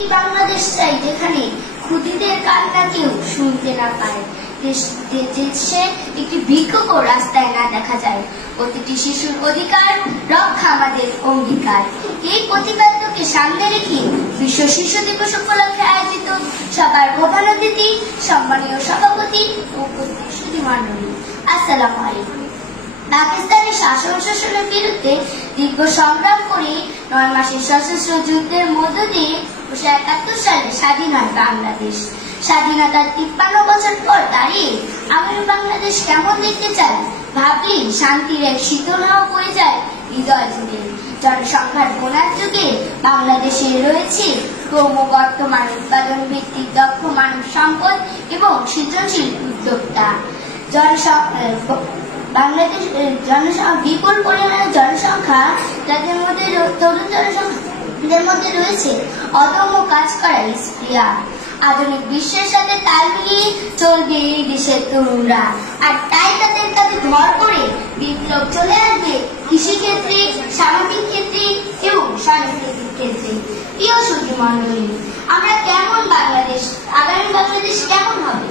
বাংলাদেশ চাই যেখানে খুদিদের কান্না কেউ শুনতে না পায়, দেশে একটি ভিক্ষুকও রাস্তায় না দেখা যায়। প্রতিটি শিশুর অধিকার রক্ষা আমাদের অঙ্গীকার। এই প্রতিপাদ্যকে সামনে রেখে বিশ্ব শিশু দিবস উপলক্ষে আয়োজিত সবার প্রধান অতিথি, সম্মানীয় সভাপতি ও প্রতিনিধি মণ্ডলী, আসসালামু আলাইকুম। পাকিস্তানের শোষণের বিরুদ্ধে দীর্ঘ সংগ্রাম করে 9 মাসের সশস্ত্র যুদ্ধের মধ্য দিয়ে 1971 সালে স্বাধীন হয় বাংলাদেশ। স্বাধীনতার 53 বছর পর দাঁড়িয়ে আমি বাংলাদেশ কেমন দেখতে চাই ভাবলেই শান্তির এক শীতল হাওয়া বয়ে যায় হৃদয় জুড়ে। জনসংখ্যার ঘোষার যুগে বাংলাদেশে রয়েছে ক্রমবর্ধমান উৎপাদন ভিত্তিক দক্ষ মানব সম্পদ এবং সৃজনশীল উদ্যোক্তা। বাংলাদেশ বিপুল পরিমাণে জনসংখ্যা, যাদের মধ্যে তরুণ জনসংখ্যাদের মধ্যে রয়েছে অদম্য কাজ করার স্পৃহা। আধুনিক বিশ্বের সাথে তাল মিলিয়ে চলবে এই দেশের তরুণরা, আর তাই তাদের কাছে ভর করে বিপ্লব চলে আসবে কৃষিক্ষেত্রে, সামাজিক ক্ষেত্রে এবং সাংস্কৃতিক ক্ষেত্রে। প্রিয় সুধী মণ্ডলী, আমরা কেমন বাংলাদেশ, আগামী বাংলাদেশ কেমন হবে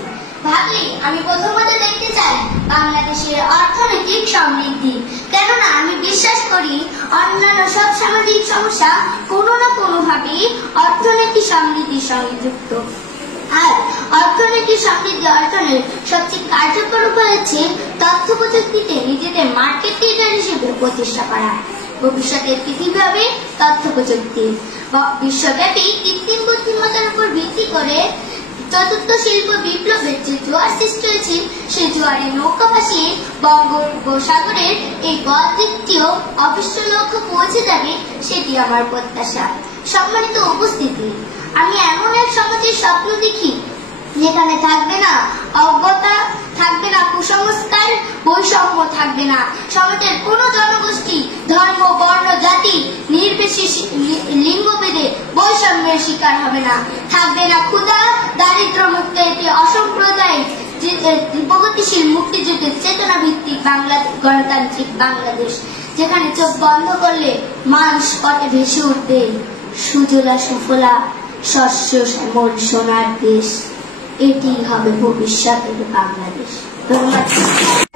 ভাবলে আমি প্রথমত দেখতে চাই বাংলাদেশের অর্থনৈতিক সমৃদ্ধি। কেননা আমি বিশ্বাস করি অন্যান্য সব সামাজিক সমস্যা কোনো না কোনো ভাবে অর্থনৈতিক সমৃদ্ধির সঙ্গে যুক্ত। আর অর্থনৈতিক সমৃদ্ধি অর্জনের সবচেয়ে কার্যকর উপায় হচ্ছে তথ্য প্রযুক্তিতে নিজেদের মার্কেট লিডার হিসেবে প্রতিষ্ঠা করা। ভবিষ্যতের পৃথিবী হবে তথ্য প্রযুক্তি। বিশ্বব্যাপী কৃত্রিম বুদ্ধিমত্তার উপর ভিত্তি করে চতুর্থ শিল্প বিপ্লবের যে জোয়ার সৃষ্টি হয়েছে, সে জোয়ারে নৌকা ভাসিয়ে বঙ্গোপসাগরের এই বদ্বীপটিও অবিশ্ব লক্ষ্য পৌঁছে যাবে, সেটি আমার প্রত্যাশা। সম্মানিত উপস্থিতি, আমি এমন এক সমাজের স্বপ্ন দেখি যেখানে থাকবে না অজ্ঞতা, থাকবে না কুসংস্কার, বৈষম্য থাকবে না। সমাজের কোন জনগোষ্ঠী, ধর্ম, বর্ণ, জাতি নির্বিশেষে লিঙ্গভেদে বৈষম্যের শিকার হবে না। থাকবে না ক্ষুধা, দারিদ্র মুক্ত একটি অসাম্প্রদায়িক প্রগতিশীল মুক্তিযুদ্ধের চেতনা ভিত্তিক গণতান্ত্রিক বাংলাদেশ, যেখানে চোখ বন্ধ করলে মানুষ পথে ভেসে উঠবে সুজলা সুফলা শস্য শ্যামল সোনার দেশ। এটি হবে ভবিষ্যতের বাংলাদেশ।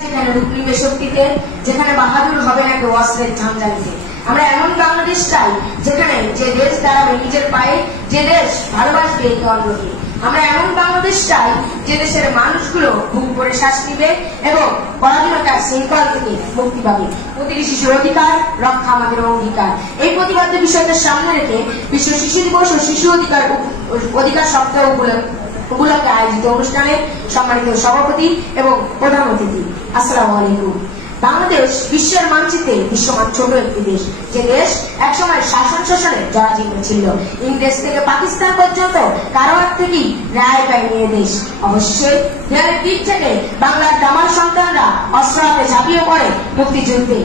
যেখানে রূপলিপে শক্তিতে, যেখানে বাহাদুর হবে না কেউ অস্ত্রের ঝঞ্ঝানিতে। আমরা এমন বাংলাদেশ চাই যেখানে যে দেশ দাঁড়াবে নিজের পায়ে, যে দেশ ভালোবাসবে এই অন্যকে। আমরা এমন বাংলাদেশ চাই যে দেশের মানুষগুলো বুক ভরে শ্বাস নিবে এবং পরাধীনতার শৃঙ্খল থেকে মুক্তি পাবে। প্রতিটি শিশুর অধিকার রক্ষা আমাদের অঙ্গীকার। এই প্রতিবাদ্য বিষয়কে সামনে রেখে বিশ্ব শিশু দিবস ও শিশু অধিকার সপ্তাহ উপলক্ষে আয়োজিত অনুষ্ঠানে সম্মানিত সভাপতি এবং প্রধান অতিথি, আসসালামু আলাইকুম। বাংলাদেশ বিশ্বের মানচিত্রে বিশ্বমান ছোট একটি দেশ, যে দেশ একসময় শাসন শোষণের জরাজীর্ণ ছিল। ইংরেজ থেকে পাকিস্তান পর্যন্ত কারো হাত থেকেই ন্যায় পায়নি এ দেশ। অবশ্যই দেয়ালের দিক থেকে বাংলার দামাল সন্তানরা অস্ত্র হাতে ঝাঁপিয়ে পড়ে মুক্তিযুদ্ধে।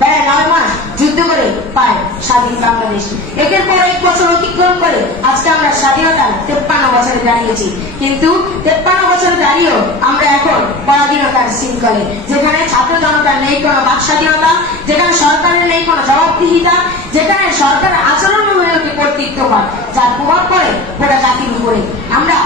প্রায় 9 মাস যুদ্ধ করে পায় স্বাধীন বাংলাদেশ। একের পর 1 বছর অতিক্রম করে আজকে আমরা স্বাধীনতার 53 বছরে দাঁড়িয়েছি। কিন্তু 53 বছরে দাঁড়িয়েও আমরা এখন পরাধীনতার শৃঙ্খলে, যেখানে ছাত্র জনতার নেই কোনো বাক স্বাধীনতা, যেখানে সরকারের নেই কোনো জবাবদিহিতা, যেখানে সরকারের আচরণ হয়ে ওঠে কর্তৃত্ববাদ, যার প্রভাব পড়ে গোটা জাতির উপরে। আমরা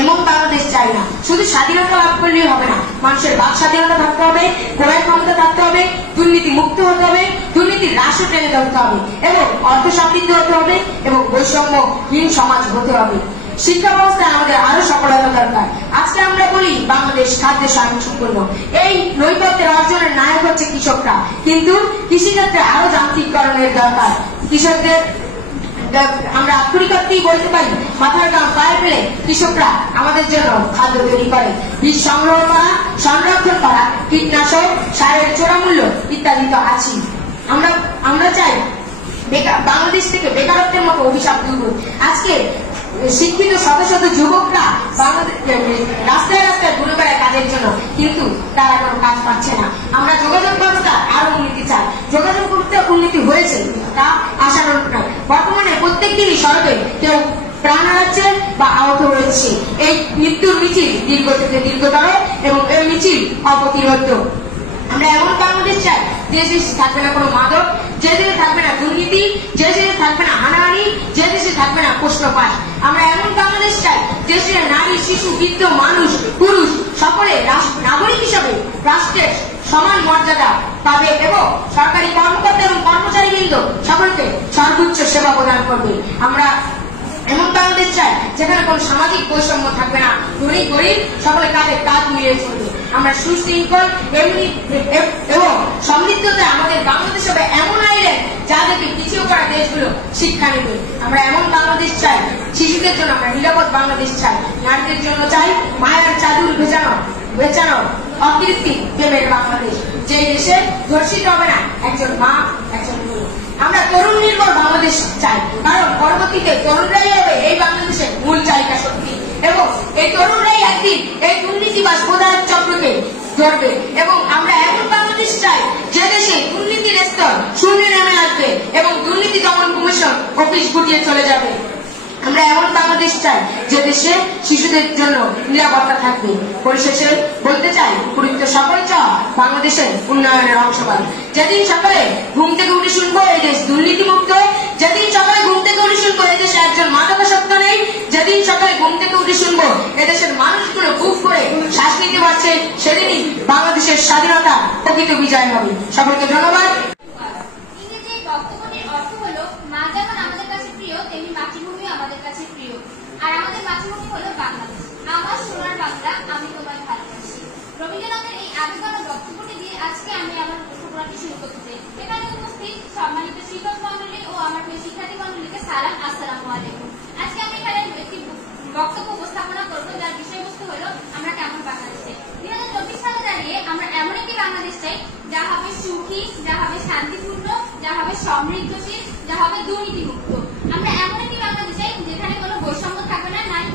এমন বাংলাদেশ চাই না। শুধু স্বাধীনতা লাভ করলেই হবে না, মানুষের বাক স্বাধীনতা থাকতে হবে, ক্রয় ক্ষমতা থাকতে হবে, দুর্নীতি মুক্ত হতে হবে, দুর্নীতির রাশি টেনে ধরতে হবে এবং অর্থ সমৃদ্ধ হতে হবে এবং বৈষম্যহীন সমাজ হতে হবে। শিক্ষা ব্যবস্থায় আমাদের আরো সফলতা দরকার। আজকে আমরা বলি বাংলাদেশ খাদ্য স্বয়ংসম্পূর্ণ। এই নৈপথ্যের অর্জনের নায়ক হচ্ছে কৃষকরা, কিন্তু কৃষিক্ষেত্রে আরো যান্ত্রিকরণের দরকার। কৃষকদের আমরা আক্ষরিক অর্থেই বলতে পারি মাথার গাম পায়ে ফেলে কৃষকরা আমাদের জন্য খাদ্য তৈরি করে। বীজ সংগ্রহ করা, সংরক্ষণ করা, কীটনাশক, সারের চোরামূল্য ইত্যাদি তো আছেই। আমরা চাই বাংলাদেশ থেকে বেকারত্বের মতো অভিশাপ দূর হোক। আজকে শিক্ষিত শত শত যুবকরা রাস্তায় রাস্তায় ঘুরে বেড়ায় কাজের জন্য, কিন্তু তারা কোনো কাজ পাচ্ছে না। আমরা যোগাযোগ ব্যবস্থা আরো উন্নতি চাই। যোগাযোগ করতে উন্নতি হয়েছে, তা আশানুরূপ নয়। বর্তমানে প্রত্যেক দিনই সড়কে কেউ প্রাণ হারাচ্ছে বা আহত হয়েছে। এই মৃত্যুর মিছিল দীর্ঘ থেকে দীর্ঘতর এবং এই মিছিল অপ্রতিরোধ্য। আমরা এমন বাংলাদেশ চাই যে দেশে থাকবে না কোনো মাদক, যে দেশে থাকবে না দুর্নীতি, যে দেশে থাকবে না হানাহানি, যে দেশে থাকবে না প্রশ্নপাত। আমরা এমন বাংলাদেশ চাই দেশে নারী, শিশু, বৃদ্ধ, মানুষ, পুরুষ সকলে নাগরিক হিসাবে রাষ্ট্রের সমান মর্যাদা পাবে এবং সরকারি কর্মকর্তা এবং কর্মচারীবৃন্দ সকলকে সর্বোচ্চ সেবা প্রদান করবে। আমরা এমন বাংলাদেশ চাই যেখানে কোন সামাজিক বৈষম্য থাকবে না, ধনী গরিব সকলে কাঁধে কাঁধ মিলিয়ে চলবে। আমরা সুশৃঙ্খল এবং সমৃদ্ধতে আমাদের বাংলাদেশ হবে এমন আইল্যান্ড যা থেকে পিছিয়ে পড়া দেশগুলো শিক্ষা নেবে। আমরা এমন বাংলাদেশ চাই শিশুদের জন্য আমরা নিরাপদ বাংলাদেশ চাই, নারীদের জন্য চাই মায়ের চাদর বেচানো অকৃত্রিম প্রেমের বাংলাদেশ, যে দেশে ধর্ষিত হবে না একজন মা একজন মেয়ে। আমরা তরুণ নির্ভর বাংলাদেশ চাই, কারণ পরবর্তীতে তরুণরাই হবে এই বাংলাদেশের মূল চালিকা শক্তি এবং এই তরুণরাই একদিন এই দুর্নীতিবাজ প্রধান চক্রকে ধরবে। এবং আমরা এমন বাংলাদেশ চাই যে দেশে দুর্নীতির স্তর শূন্যে নেমে আসবে এবং দুর্নীতি দমন কমিশন অফিস গুটিয়ে চলে যাবে। আমরা এমন বাংলাদেশ চাই যে দেশে শিশুদের জন্য নিরাপত্তা থাকবে। পরিশেষে বলতে চাই পুরীতে সকল চাওয়া বাংলাদেশের উন্নয়নের অংশবাদ। যেদিন সকালে ঘুম থেকে উঠে শুনবো এই দেশ দুর্নীতি মুক্ত, যেদিন সকালে ঘুম থেকে উঠে শুনবো এদেশে একজন মাদকাসক্ত নেই, যেদিন সকালে ঘুম থেকে উঠে শুনবো এদেশের মানুষগুলো বুক করে শ্বাস নিতে পারছে, সেদিনই বাংলাদেশের স্বাধীনতা প্রকৃত বিজয় হবে। সকলকে ধন্যবাদ। আমাদের কাছে প্রিয়, আর আমাদের মাতৃভূমি হলো বাংলাদেশ। আমার সোনার বাংলা, আমি তোমায় ভালোবাসি। রবীন্দ্রনাথের এই আবেগঘন বক্তব্যটি দিয়ে আজকে আমি আমার উপস্থাপনাটি শুরু করতে চাই। এখানে উপস্থিত সম্মানিত শিক্ষক মণ্ডলী ও আমার প্রিয় শিক্ষার্থী মণ্ডলীকে সালাম, আসসালামু আলাইকুম। আজকে আমি এখানে একটি বক্তব্য উপস্থাপনা করবো যার বিষয়বস্তু হলো আমরা কেমন বাংলাদেশ চাই। 2024 সালে দাঁড়িয়ে আমরা এমন একটি বাংলাদেশ চাই যা হবে সুখী, যা হবে শান্তিপূর্ণ, যা হবে সমৃদ্ধশীল, যা হবে দুর্নীতিমুক্ত। আমরা এমন একটি বাংলাদেশ চাই যেখানে কোনো বৈষম্য থাকবে না, নারী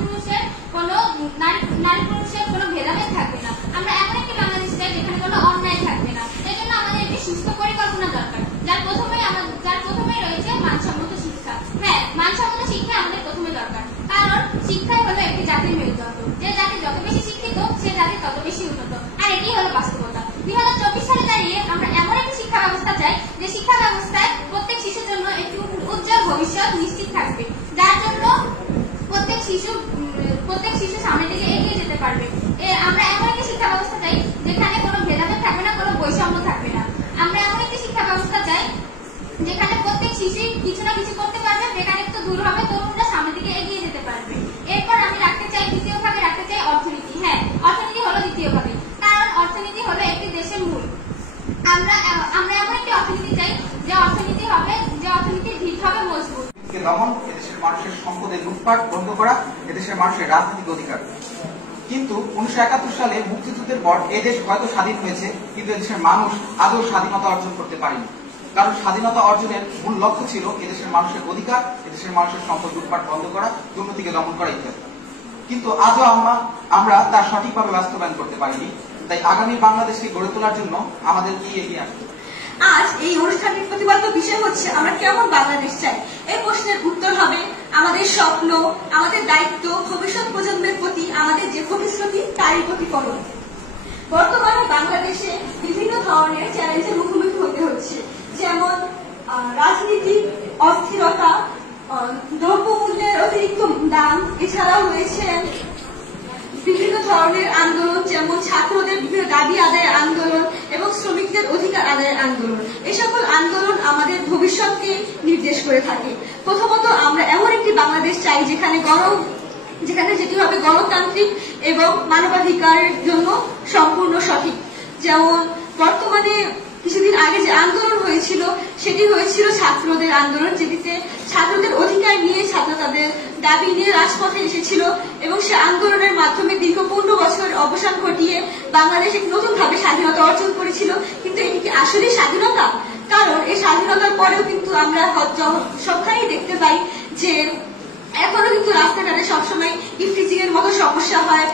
পুরুষের কোনো ভেদাভেদ থাকবে না। আমরা এমন একটি বাংলাদেশ চাই যেখানে কোনো অন্যায় থাকবে না। এই জন্য আমাদের একটি সুস্থ পরিকল্পনা দরকার, যার প্রথমেই রয়েছে মানসম্মত শিক্ষা। হ্যাঁ, মানসম্মত শিক্ষা আমাদের প্রথমে দরকার, কারণ শিক্ষাই হলো একটি জাতির মেরুদণ্ড। যে জাতি যত বেশি শিক্ষিত সে জাতি তত বেশি উন্নত, আর এটি হলো বাস্তবতা। 2024 সালে দাঁড়িয়ে আমরা এমন একটি শিক্ষা ব্যবস্থা চাই যে শিক্ষা ব্যবস্থায় প্রত্যেক শিশুর জন্য একটি উজ্জ্বল ভবিষ্যৎ নিশ্চিত থাকবে, যার জন্য প্রত্যেক শিশু সামনের দিকে এগিয়ে যেতে পারবে। আমরা এমন একটি শিক্ষা ব্যবস্থা চাই যেখানে কোনো ভেদাভেদ থাকবে না, কোনো বৈষম্য থাকবে না। আমরা এমন একটি শিক্ষা ব্যবস্থা চাই যেখানে প্রত্যেক শিশু কিছু না কিছু করতে পারবে, যেখানে একটু দূর হবে, তরুণরা সামনের দিকে এগিয়ে যেতে পারবে। এরপর আমি রাখতে চাই দ্বিতীয় ভাগে অর্থনীতি। হ্যাঁ, অর্থনীতি হলো দ্বিতীয় ভাগে, কারণ অর্থনীতি হলো একটি দেশের মূল। আমরা এমন একটি অর্থনীতি চাই যে অর্থনীতির ভিত হবে মজবুত। দমন, এদেশের মানুষের সম্পদের লুটপাট বন্ধ করা, এদেশের মানুষের রাজনৈতিক অধিকার। কিন্তু 1971 সালে মুক্তিযুদ্ধের পর এদেশ হয়তো স্বাধীন হয়েছে, কিন্তু এদেশের মানুষ আদৌ স্বাধীনতা অর্জন করতে পারেনি। কারণ স্বাধীনতা অর্জনের মূল লক্ষ্য ছিল এদেশের মানুষের অধিকার, এদেশের মানুষের সম্পদ লুটপাট বন্ধ করা, দুর্নীতিকে দমন করা ইত্যাদি। কিন্তু আজও আমরা তা সঠিকভাবে বাস্তবায়ন করতে পারিনি। তাই আগামী বাংলাদেশকে গড়ে তোলার জন্য আমাদের কি এগিয়ে আসতে হবে। আজ এই অনুষ্ঠানের প্রতিপাদ্য বিষয় হচ্ছে আমরা কেমন বাংলাদেশ চাই। এই প্রশ্নের উত্তর হবে আমাদের স্বপ্ন, আমাদের দায়িত্ব, ভবিষ্যৎ প্রজন্মের প্রতি আমাদের যে প্রতিশ্রুতি তারই প্রতিফলন। বর্তমানে বাংলাদেশে বিভিন্ন ধরনের চ্যালেঞ্জের মুখোমুখি হতে হচ্ছে, যেমন রাজনীতি, অস্থিরতা, দ্রব্যমূল্যের অতিরিক্ত দাম, এছাড়াও রয়েছে বিভিন্ন ধরনের আন্দোলন, যেমন ছাত্রদের বিভিন্ন দাবি আদায়ের আন্দোলন এবং শ্রমিকদের অধিকার আদায়ের আন্দোলন। এই সকল আন্দোলন আমাদের ভবিষ্যৎকে নির্দেশ করে থাকে। প্রথমত আমরা এমন একটি বাংলাদেশ চাই যেখানে যেটি হবে গণতান্ত্রিক এবং মানবাধিকারের জন্য সম্পূর্ণ সঠিক। যেমন বর্তমানে কিছুদিন আগে যে আন্দোলন হয়েছিল সেটি হয়েছিল ছাত্রদের আন্দোলন, যেটিতে ছাত্রদের অধিকার নিয়ে ছাত্র তাদের দাবি নিয়ে রাজপথে এসেছিল এবং সে আন্দোলনের মাধ্যমে দীর্ঘ 15 বছরের অবসান ঘটিয়ে বাংলাদেশ এক নতুনভাবে স্বাধীনতা অর্জন করেছিল। কিন্তু এটি কি আসলে স্বাধীনতা? কারণ এই স্বাধীনতার পরেও কিন্তু আমরা সবখানেই দেখতে পাই যে এখনো কিন্তু রাস্তাঘাটে সবসময় ইফটিজিং এর মতো সমস্যা হয়।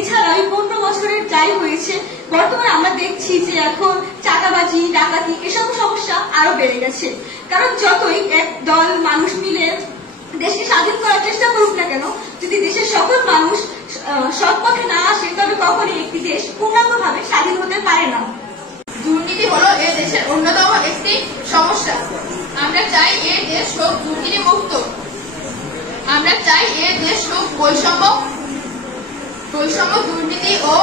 এছাড়া এই 15 বছরের যাই হয়েছে, বর্তমানে আমরা দেখছি যে এখন চাঁদাবাজি, ডাকাতি এসব সমস্যা আরো বেড়ে গেছে। কারণ যতই এক দল মানুষ মিলে দেশকে স্বাধীন করার চেষ্টা করুক না কেন, যদি দেশের সকল মানুষ সৎ পথে না আসে তবে কখনই একটি দেশ পূর্ণাঙ্গভাবে স্বাধীন হতে পারে না। দুর্নীতি হলো এ দেশের অন্যতম একটি সমস্যা। আমরা চাই এ দেশ হোক দুর্নীতি মুক্ত। আমরা চাই এ দেশ হোক বৈষম্য দুর্নীতি ও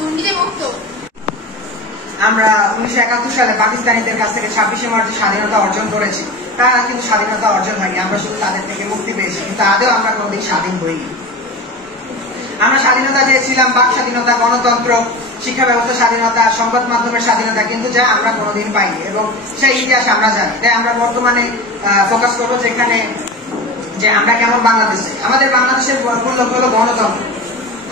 দুর্নীতি মুক্ত। আমরা 1971 সালে পাকিস্তানিদের কাছ থেকে 26শে মার্চে স্বাধীনতা অর্জন করেছি। তারা কিন্তু স্বাধীনতা অর্জন হয়নি, আমরা শুধু তাদের থেকে মুক্তি পেয়েছি, কিন্তু আদৌ আমরা কোনোদিন স্বাধীন হইনি। আমরা স্বাধীনতা চেয়েছিলাম, বাক স্বাধীনতা, গণতন্ত্র, শিক্ষা ব্যবস্থা স্বাধীনতা, সংবাদ মাধ্যমের স্বাধীনতা, কিন্তু যা আমরা কোনোদিন পাইনি এবং সেই ইতিহাস আমরা জানি। তাই আমরা বর্তমানে ফোকাস করবো যেখানে যে আমরা কেমন বাংলাদেশে। আমাদের বাংলাদেশের মূল লক্ষ্য হলো গণতন্ত্র।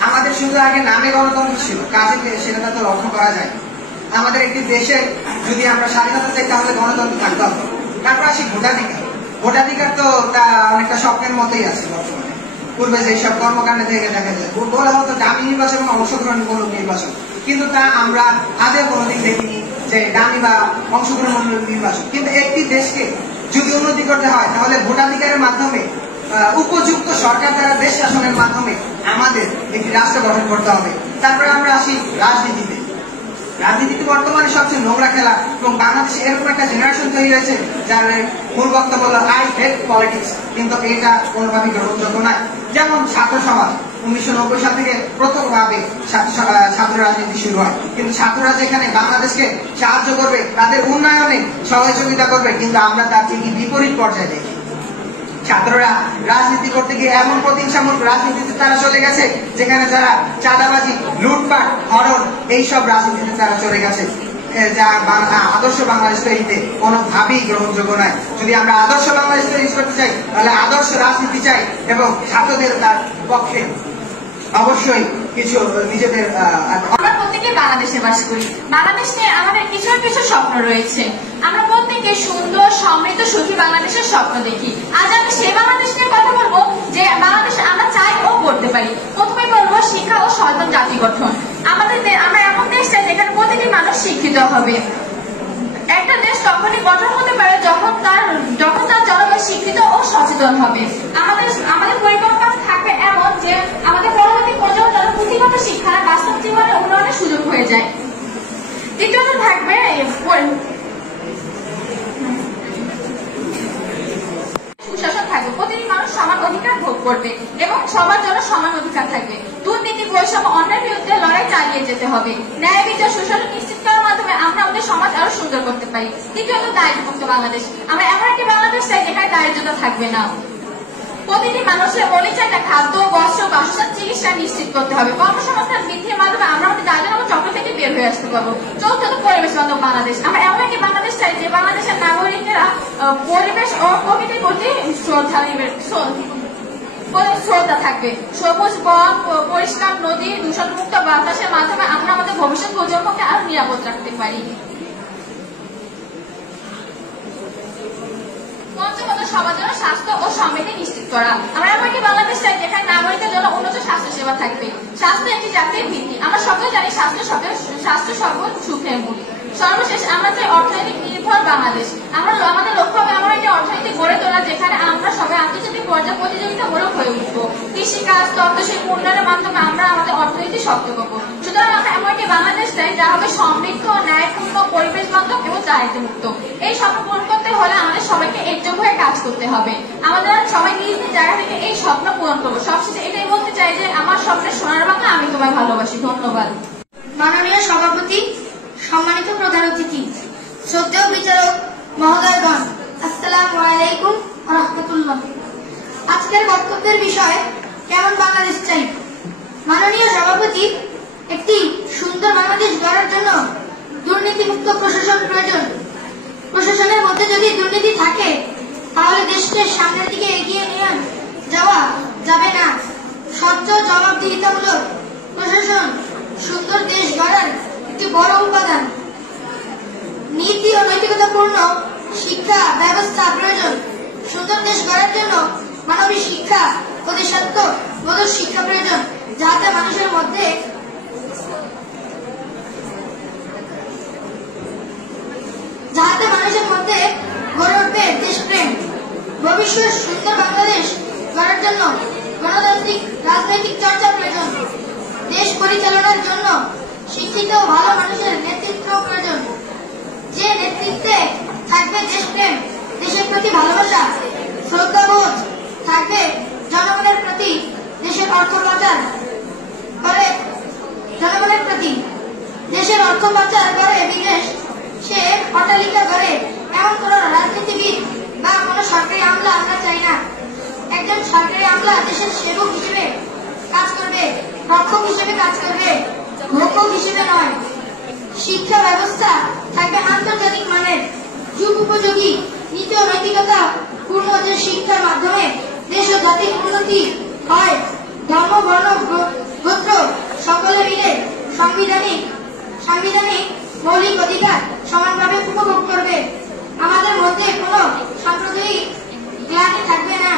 আমাদের শুধু আগে নামে গণতন্ত্র ছিল, কাজে সেটা তো লক্ষ্য করা যায়। আমাদের একটি দেশে যদি আমরা স্বাধীনতা চাই তাহলে গণতন্ত্র থাকতে হবে। তারপর আসি ভোটাধিকার। ভোটাধিকার তো তা অনেকটা স্বপ্নের মতোই আছে বর্তমানে। পূর্বে যেসব কর্মকাণ্ডে থেকে দেখা যায় বলা হতো দামি নির্বাচন এবং অংশগ্রহণমূলক নির্বাচন, কিন্তু তা আমরা আগে কোনোদিন দেখিনি যে দামি বা অংশগ্রহণমূলক নির্বাচন। কিন্তু একটি দেশকে যদি উন্নতি করতে হয় তাহলে ভোটাধিকারের মাধ্যমে, উপযুক্ত সরকার দ্বারা দেশ শাসনের মাধ্যমে আমাদের একটি রাষ্ট্র গঠন করতে হবে। তারপরে আমরা আসি রাজনীতিতে। রাজনীতিতে বর্তমানে সবচেয়ে নোংরা খেলা, এবং বাংলাদেশে এরকম একটা জেনারেশন তৈরি হয়েছে যার মূল বক্তব্য হলো আই হেট পলিটিক্স, কিন্তু এটা কোনোভাবেই গ্রহণযোগ্য নয়। যেমন ছাত্র সমাজ 1990 সাল থেকে প্রথমভাবে ছাত্র রাজনীতি শুরু হয়, কিন্তু ছাত্ররা যেখানে বাংলাদেশকে সাহায্য করবে, তাদের উন্নয়নে সহযোগিতা করবে, কিন্তু আমরা তার ঠিকই বিপরীত পর্যায়ে দেখি। ছাত্ররা রাজনীতি করতে গিয়ে এমন প্রতিহিংসামূলক রাজনীতিতে তারা চলে গেছে যেখানে যারা চাঁদাবাজি, লুটপাট, হরণ এইসব রাজনীতিতে তারা চলে গেছে, যা আদর্শ বাংলাদেশ তৈরিতে কোনোভাবেই গ্রহণযোগ্য নয়। যদি আমরা আদর্শ বাংলাদেশ তৈরি করতে চাই তাহলে আদর্শ রাজনীতি চাই, এবং ছাত্রদের তার পক্ষে অবশ্যই কিছু নিজেদের। আমরা প্রত্যেকে বাংলাদেশে বাস করি। বাংলাদেশ নিয়ে আমাদের কিছু কিছু স্বপ্ন রয়েছে। আমরা প্রত্যেকে সুন্দর, সমৃদ্ধ, সুখী বাংলাদেশের স্বপ্ন দেখি। আজ আমি সেই বাংলাদেশ নিয়ে কথা বলবো যে বাংলাদেশে আমরা চাই ও করতে পারি। প্রথমে বলবো শিক্ষা ও সচেতন জাতি গঠন। আমরা এমন দেশ চাই যেখানে প্রতিটি মানুষ শিক্ষিত হবে। একটা দেশ তখনই গঠন হতে পারে যখন তার জনগণ শিক্ষিত ও সচেতন হবে। আমাদের পরিকল্পনা থাকবে এমন যে আমাদের পরবর্তী প্রজন্ম যেন পুঁথিগত শিক্ষা বাস্তব জীবনে উন্নয়নের সুযোগ হয়ে যায়। দ্বিতীয়ত থাকবে সুশাসন থাকবে। প্রতিটি মানুষ সমান অধিকার ভোগ করবে এবং সবার জন্য সমান অধিকার থাকবে। দুর্নীতি, বৈষম্য, অন্যায়ের বিরুদ্ধে লড়াই চালিয়ে যেতে হবে। ন্যায় বিচার, সুশাসন নিশ্চিত করার মাধ্যমে আমরা আমাদের সমাজ আরো সুন্দর করতে পারি। তৃতীয়ত দারিদ্র্যমুক্ত বাংলাদেশ। আমরা এমন একটি বাংলাদেশ চাই যেখানে দারিদ্রতা থাকবে না। প্রতিটি মানুষের মৌলিক চাহিদা খাদ্য, বস্ত্র, বাসস্থান, চিকিৎসা নিশ্চিত করতে হবে। কর্মসংস্থান বৃদ্ধির মাধ্যমে আমরা আমাদের দারিদ্র চক্র থেকে বের হয়ে আসতে পারবো। চতুর্থত পরিবেশ বান্ধব বাংলাদেশ। আমরা এমন একটি বাংলাদেশ চাই যে বাংলাদেশের নাগরিকেরা পরিবেশ ও প্রকৃতির প্রতি শ্রদ্ধা থাকবে। সবুজ বন, পরিষ্কার নদী, দূষণমুক্ত বাতাসের মাধ্যমে আমরা আমাদের ভবিষ্যৎ প্রজন্মকে আরো নিরাপদ রাখতে পারি। পঞ্চমত সবার জন্য স্বাস্থ্য ও সমৃদ্ধি নিশ্চিত করা। আমরা এমন একটি বাংলাদেশ চাই যেখানে নাগরিকদের জন্য উন্নত স্বাস্থ্য সেবা থাকবে। স্বাস্থ্য একটি জাতির ভিত্তি। আমরা সকলে জানি স্বাস্থ্য সকল সুখের মূল। সর্বশেষ আমরা চাই অর্থনৈতিক নির্ভর বাংলাদেশ। আমাদের লক্ষ্য হবে এমন একটি অর্থনীতি গড়ে তোলা যেখানে আমরা সবাই আন্তর্জাতিক পর্যায়ে প্রতিযোগিতামূলক হয়ে উঠবো। কৃষিকাজ, তথ্যশিল্প উন্নয়নের মাধ্যমে আমরা আমাদের অর্থনীতি শক্ত করবো। সুতরাং আমরা এমন একটি বাংলাদেশ চাই যা হবে সমৃদ্ধ, ন্যায়পূর্ণ, পরিবেশ বান্ধব এবং দারিদ্র্যমুক্ত। এই স্বপ্ন পূরণ করতে হলে আমাদের সবাইকে একযোগ হয়ে কাজ করতে হবে। আমাদের সবাই নিজ নিজ জায়গা থেকে এই স্বপ্ন পূরণ করবো। সবশেষে এটাই বলতে চাই যে আমার স্বপ্নের সোনার বাংলা, আমি তোমায় ভালোবাসি। ধন্যবাদ। মাননীয় সভাপতি, সম্মানিত প্রধান অতিথি, শ্রদ্ধেয় বিচারক মহোদয়গণ, আসসালামু আলাইকুম ওয়া রাহমাতুল্লাহ। আজকের বক্তব্যের বিষয় কেমন বাংলাদেশ চাই। মাননীয় সভাপতি, একটি সুন্দর বাংলাদেশ গড়ার জন্য দুর্নীতিমুক্ত প্রশাসন প্রয়োজন। প্রশাসনের মধ্যে যদি দুর্নীতি থাকে তাহলে দেশকে সামনের দিকে এগিয়ে নিয়ে যাওয়া যাবে না। স্বচ্ছ, জবাবদিহিতামূলক প্রশাসন সুন্দর দেশ গড়ার একটি বড় উপাদান। নীতি ও নৈতিকতাপূর্ণ শিক্ষা ব্যবস্থা প্রয়োজন। সুন্দর দেশ গড়ার জন্য মানবিক শিক্ষা ও দেশাত্মবোধক শিক্ষা প্রয়োজন, যাতে মানুষের মধ্যে গড়ে উঠবে দেশপ্রেম। ভবিষ্যৎ সুন্দর বাংলাদেশ গড়ার জন্য গণতান্ত্রিক রাজনৈতিক চর্চা প্রয়োজন। দেশ পরিচালনার জন্য শিক্ষিত ও ভালো মানুষের নেতৃত্ব প্রয়োজন। যে নেতৃত্বে থাকবে দেশপ্রেম, দেশের প্রতি ভালোবাসা, শ্রদ্ধাবোধ, থাকবে জনগণের প্রতি, দেশের অর্থ পাচার করে জনগণের প্রতি, দেশের অর্থ পাচার করে বিদেশ সে অট্টালিকা করে, এমন কোন রাজনীতিবিদ বা কোন সরকারি আমলা আমরা চাই না। একজন সরকারি আমলা দেশের সেবক হিসেবে কাজ করবে, রক্ষক হিসেবে কাজ করবে, ভক্ষক হিসেবে নয়। শিক্ষা ব্যবস্থা থাকবে আন্তর্জাতিক মানের, যুগ উপযোগী, নীতি ও নৈতিকতা পূর্ণ, যে শিক্ষার মাধ্যমে দেশ ও জাতির উন্নতি হয়। ধর্ম, বর্ণ, গোত্র সকলে মিলে সাংবিধানিক মৌলিক অধিকার সমানভাবে উপভোগ করবে। আমাদের মধ্যে কোনো সাম্প্রদায়িক গ্লানি থাকবে না।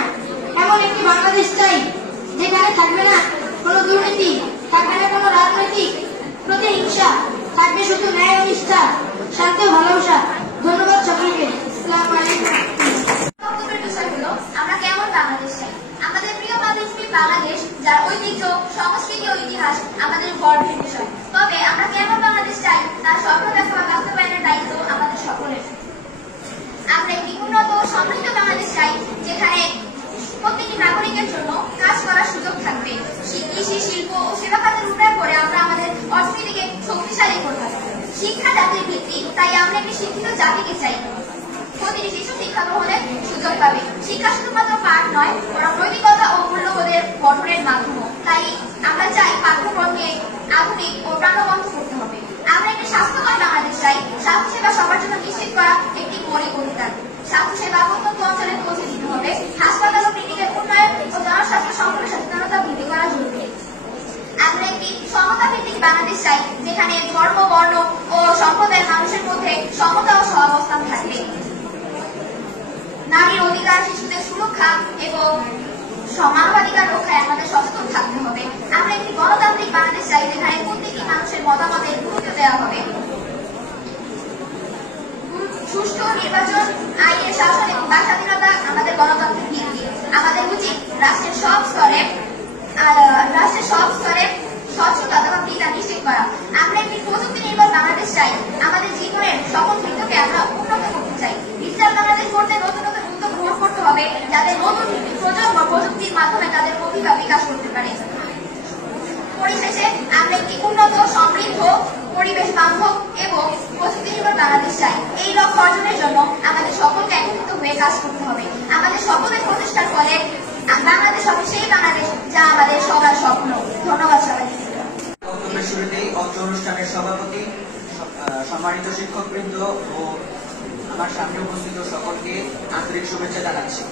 এমন একটি বাংলাদেশ চাই যেখানে থাকবে না কোনো দুর্নীতি, থাকবে না কোনো রাজনৈতিক প্রতিহিংসা, থাকবে শুধু ন্যায় ও নিষ্ঠা, শান্তি ও ভালোবাসা। ধন্যবাদ সকলকে। আসসালামু আলাইকুম। বিষয় হলো আমরা কেমন বাংলাদেশ চাই। আমাদের প্রিয় বাংলাদেশ, যার ঐতিহ্য, সংস্কৃতি ও ইতিহাস আমাদের গর্বের বিষয়। তবে আমরা কেমন বাংলাদেশ চাই তার স্বপ্ন দেখা বা বাস্তবায়নের দায়িত্ব আমাদের সকলের। আমরা একটি উন্নত ও সমৃদ্ধ বাংলাদেশ চাই, যেখানে প্রত্যেকটি নাগরিকের জন্য কাজ করার সুযোগ থাকবে। কৃষি, শিল্প ও সেবা খাতের উন্নয়ন করে আমরা আমাদের অর্থনীতিকে শক্তিশালী করতে হবে। শিক্ষা জাতির ভিত্তি, তাই আমরা একটি শিক্ষিত জাতিকে চাই। প্রতিটি শিশু শিক্ষা গ্রহণের সুযোগ পাবে। শিক্ষা শুধুমাত্র পাঠ নয়, বরং নৈতিকতা ও মূল্যবোধের গঠনের মাধ্যম। তাই আমরা চাই পাঠ্যক্রমকে আধুনিক ও প্রাণবন্ত করতে হবে। আমরা একটি স্বাস্থ্যকর বাংলাদেশ চাই। স্বাস্থ্যসেবা সবার জন্য নিশ্চিত করা একটি মৌলিক অধিকার। স্বাস্থ্যসেবা প্রত্যন্ত অঞ্চলে পৌঁছে দিতে হবে। হাসপাতাল ও ক্লিনিকের উন্নয়ন ও জনস্বাস্থ্য সম্পর্কে সচেতনতা বৃদ্ধি করা জরুরি। আমরা একটি সমতা ভিত্তিক বাংলাদেশ চাই, যেখানে ধর্ম, বর্ণ ও সম্প্রদায়ের মানুষের মধ্যে সমতা ও সহাবস্থান থাকবে। নারীর অধিকার, শিশুদের সুরক্ষা এবং মানবাধিকার রক্ষায় আমাদের সচেতন থাকতে হবে। আমরা একটি গণতান্ত্রিক বাংলাদেশ চাই, যেখানে প্রত্যেকটি মানুষের মতামতের গুরুত্ব দেওয়া হবে। সুষ্ঠু নির্বাচন, আইনের শাসন এবং বাক স্বাধীনতা আমাদের গণতান্ত্রিক ভিত্তি। আমাদের উচিত রাষ্ট্রের সব স্তরে স্বচ্ছতা তথা বিচার নিশ্চিত করা। আমরা একটি প্রযুক্তি নির্ভর বাংলাদেশ চাই। আমাদের জীবনের সকল ক্ষেত্রকে আমরা উন্নত করতে চাই। ডিজিটাল বাংলাদেশ করতে নতুন নতুন উদ্যোগ গ্রহণ করতে হবে, যাতে নতুন প্রজন্ম প্রযুক্তির মাধ্যমে তাদের প্রতিভা বিকাশ করতে পারে। পরিশেষে আমরা একটি উন্নত, সমৃদ্ধ, পরিবেশ বান্ধব এবং প্রযুক্তি নির্ভর বাংলাদেশ চাই। এই লক্ষ্য অর্জনের জন্য আমাদের সকলকে একত্রিত হয়ে কাজ করতে হবে। আমাদের সকলের প্রচেষ্টার ফলে বাংলাদেশ হবে সেই বাংলাদেশ যা আমাদের সবার স্বপ্ন। ধন্যবাদ সবাইকে। শুরুতেই অত্র অনুষ্ঠানের সভাপতি, সম্মানিত শিক্ষকবৃন্দ ও আমার সামনে উপস্থিত সকলকে আন্তরিক শুভেচ্ছা জানাচ্ছি।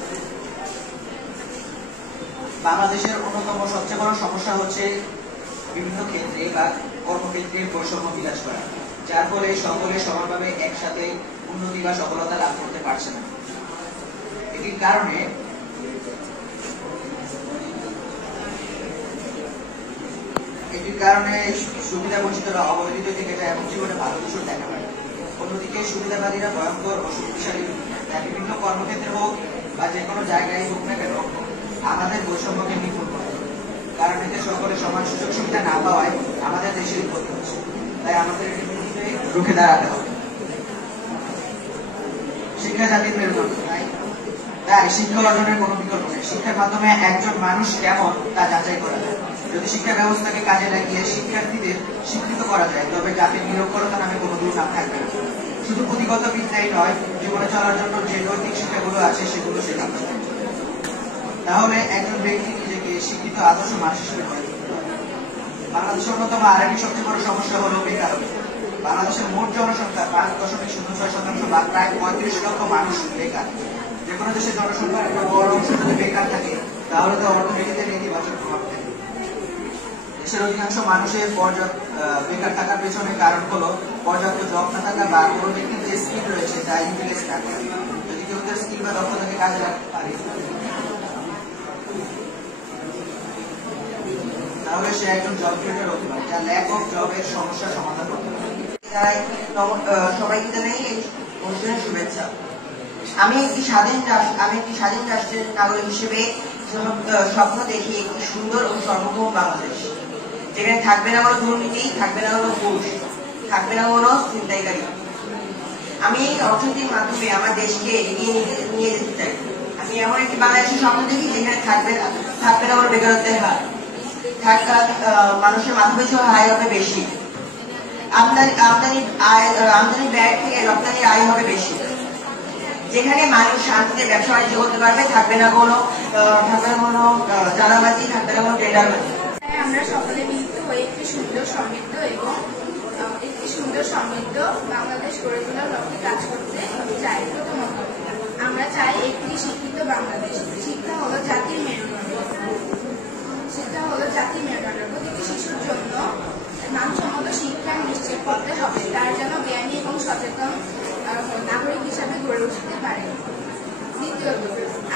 বাংলাদেশের অন্যতম সবচেয়ে বড় সমস্যা হচ্ছে বিভিন্ন ক্ষেত্রে বা কর্মক্ষেত্রে বৈষম্য বিরাজ করা, যার ফলে সকলে সমানভাবে একসাথে উন্নতি বা সফলতা লাভ করতে পারছে না। এটির কারণে সুবিধা বঞ্চিতরা অবহেলিত থেকে যায় এবং জীবনে ভালো কিছু দেখা পায়। অন্যদিকে সুবিধাবাদীরা ভয়ঙ্কর ও শক্তিশালী, বিভিন্ন কর্মক্ষেত্রে হোক বা যে কোনো জায়গায় হোক না কেন আমাদের বৈষম্যকে নির্মূল করতে হবে। কারণ এতে সকলে সমান সুযোগ সুবিধা না পাওয়ায় আমাদের দেশের ক্ষতি হচ্ছে। তাই আমাদের রুখে দাঁড়াতে হবে। শিক্ষা জাতির মেরুদণ্ড, তাই শিক্ষা অর্জনের কোনো বিকল্প নেই। শিক্ষার মাধ্যমে একজন মানুষ কেমন তা যাচাই করা যায়। যদি শিক্ষা ব্যবস্থাকে কাজে লাগিয়ে শিক্ষার্থীদের শিক্ষিত করা যায়, তবে জাতির নিরক্ষরতা নামে কোনো দুর্নাম থাকবে না। শুধু পুঁথিগত বিদ্যাই নয়, জীবনে চলার জন্য যে নৈতিক শিক্ষাগুলো আছে সেগুলো শেখাতে হবে। তাহলে একজন ব্যক্তি নিজেকে শিক্ষিত আদর্শ মানুষ হিসেবে গড়ে তুলতে পারে। বাংলাদেশের অন্যতম আরেকটি সবচেয়ে বড় সমস্যা হল বেকারত্ব। বাংলাদেশের মোট জনসংখ্যা 5.06% বা প্রায় 35 লক্ষ মানুষ বেকার। যে কোনো দেশের জনসংখ্যার একটা বড় অংশ যদি বেকার থাকে, তাহলে তো অর্থনীতিতে নেতিবাচক প্রভাব ফেলে। দেশের অধিকাংশ মানুষের বেকার থাকার পেছনে কারণ হলো পর্যাপ্ত জব না থাকা বা কোনো ব্যক্তির যে স্কিল রয়েছে তা ইউটিলাইজ না করা। যদি কেউ তার স্কিল বা দক্ষতাকে কাজে লাগাতে পারে, তাহলে সে একজন জব ক্রিয়েটর হতে পারে, যা ল্যাক অফ জবের সমস্যার সমাধান করতে পারে। সবাইকে জানাই এই অনুষ্ঠানের শুভেচ্ছা। আমি একটি স্বাধীন রাষ্ট্রের নাগরিক হিসেবে স্বপ্ন দেখি একটি সুন্দর ও সার্বভৌম বাংলাদেশ, যেখানে থাকবে না কোনো দুর্নীতি, থাকবে না কোনো ঘুষ, থাকবে না কোনো ছিনতাইকারী। আমি অর্থনীতির মাধ্যমে আমার দেশকে এগিয়ে নিয়ে যেতে চাই। আমি এমন একটি বাংলাদেশের স্বপ্ন দেখি যেখানে থাকবে না কোনো বেকারত্বের হার, মানুষের মাথাপিছু আয় হবে বেশি, আমদানি ব্যয় থেকে রপ্তানির আয় হবে বেশি, যেখানে মানুষ শান্তিতে ব্যবসা বাণিজ্য করতে পারবে, থাকবে না কোনো জানাবাজি, থাকবে না কোনো টেন্ডারবাজি। আমরা সকলে মিলিত হয়ে একটি সুন্দর সমৃদ্ধ বাংলাদেশ গড়ে তোলার লক্ষ্যে কাজ করতে চাই। প্রথমত আমরা চাই একটি শিক্ষিত বাংলাদেশ। শিক্ষা হলো জাতির মেরুদণ্ড। প্রতিটি শিশুর জন্য মানসম্মত শিক্ষা নিশ্চিত করতে হবে, তার যেন জ্ঞানী এবং সচেতন নাগরিক হিসাবে গড়ে উঠতে পারে। দ্বিতীয়ত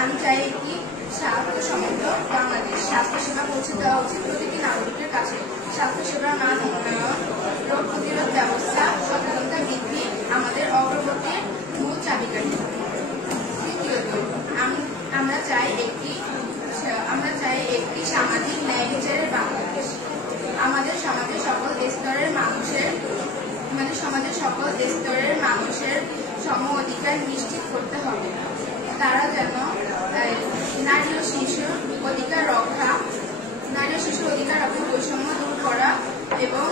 আমি চাই একটি স্বাস্থ্যসমৃদ্ধ বাংলাদেশ। স্বাস্থ্যসেবা পৌঁছে দেওয়া উচিত প্রতিটি নাগরিকের কাছে। স্বাস্থ্যসেবার মান উন্নয়ন, রোগ প্রতিরোধ ব্যবস্থা, সচেতনতা বৃদ্ধি আমাদের অগ্রগতির মূল চাবিকাঠি। তৃতীয়ত আমরা চাই একটি সামাজিক ন্যায় বিচারের বাংলাদেশ। আমাদের সমাজের সকল স্তরের মানুষের সম অধিকার নিশ্চিত করতে হবে। তারা যেন নারী ও শিশুর অধিকার রক্ষা, বৈষম্য দূর করা এবং